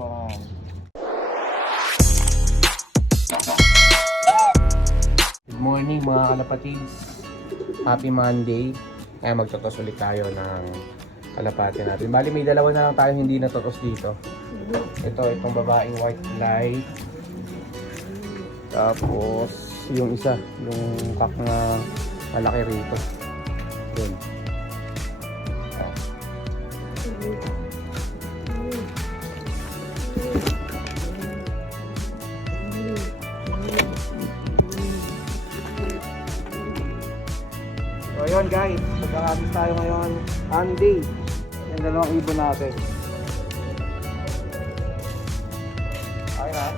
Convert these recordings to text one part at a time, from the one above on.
Wow. Good morning mga kalapatids. Happy Monday. Kaya magtotos ulit tayo ng kalapati natin. Bali may dalawa na lang tayo hindi natotos dito. Itong babaeng white light. Tapos yung isa, yung kak na malaki rito. Yun. So yun guys, magkakabis tayo ngayon Monday. Yung dalawang ibon natin. Okay na.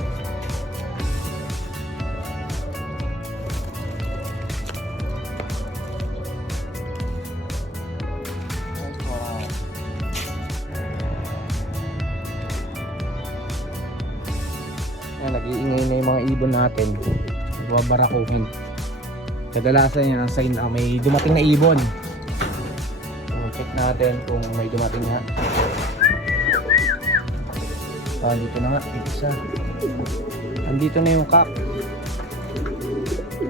Yan, nag-iingay na yung mga ibon natin. Nagwabarakuhin. Kadalasan yan ang sign na may dumating na ibon. So, check natin kung may dumating na. Dito na nga, isa. Andito na yung kak.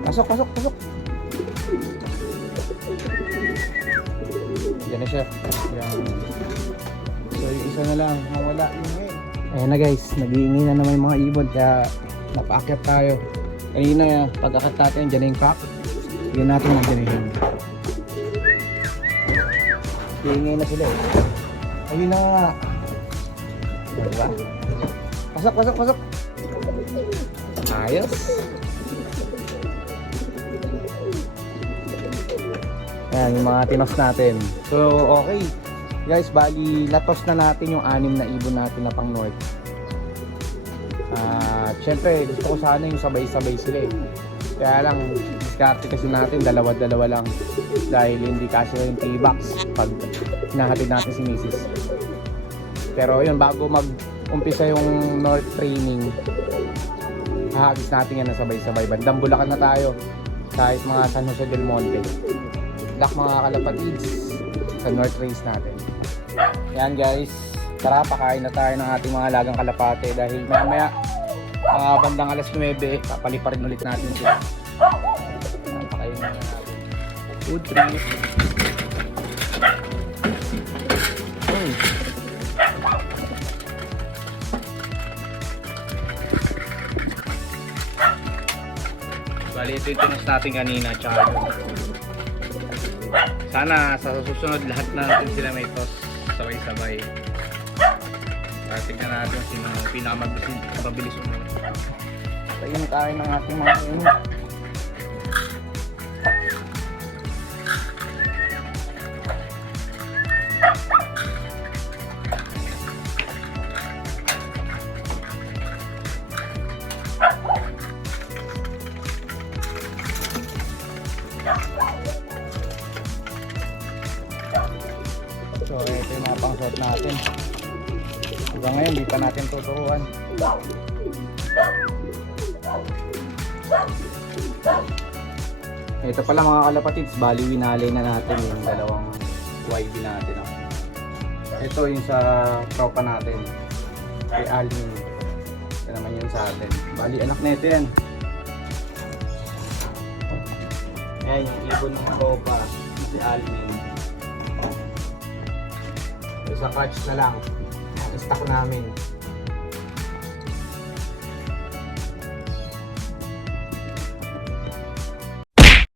Pasok, pasok, pasok. Yan na siya. Yan. So yung isa na lang, mawala yung head. Ayan na guys, nag-iingay na naman yung mga ibon kaya napaakyat tayo. Kanina pag-akat natin, dyan na yung kak. Hindi natin mag-ganyan. Iingay na sila eh. Ayun na nga. Diba? Pasok, pasok, pasok. Ayos. Ayan yung mga tinos natin. So okay. Guys, bali natos na natin yung 6 na ibon natin na pang north. Siyempre gusto ko sana yung sabay-sabay sila eh. Kaya lang diskarte kasi natin dalawa-dalawa lang dahil hindi kasi yung T-box pag hinahatid natin si Mrs. Pero yun, bago mag-umpisa yung north training, hahagis natin yan na sabay-sabay. Bandang Bulacan na tayo kahit mga San Jose del Monte. Luck mga kalapatids sa north race natin. Yan guys, tara pakain na tayo ng ating mga alagang kalapate dahil maya bandang alas 9 papaliparin ulit natin sila. Pakain na natin. Food trip. Bali ito yung tinos natin kanina tsaka sana sa susunod lahat na natin sila may toss sabay-sabay. Tignan natin sino pinakamabilis umunod. Tayo tayo ng ating mga init. So ito yung mga pang-shot natin. Hanggang ngayon di pa natin tuturuan. Ito pala mga kalapatids, bali winalay na natin yung dalawang YB natin. Ito yung sa tropa natin kay Alvin. Ito naman yun sa atin. Bali anak na ito yan. Ayan yung ibon ng tropa si Alvin. Sa catch na lang stock namin.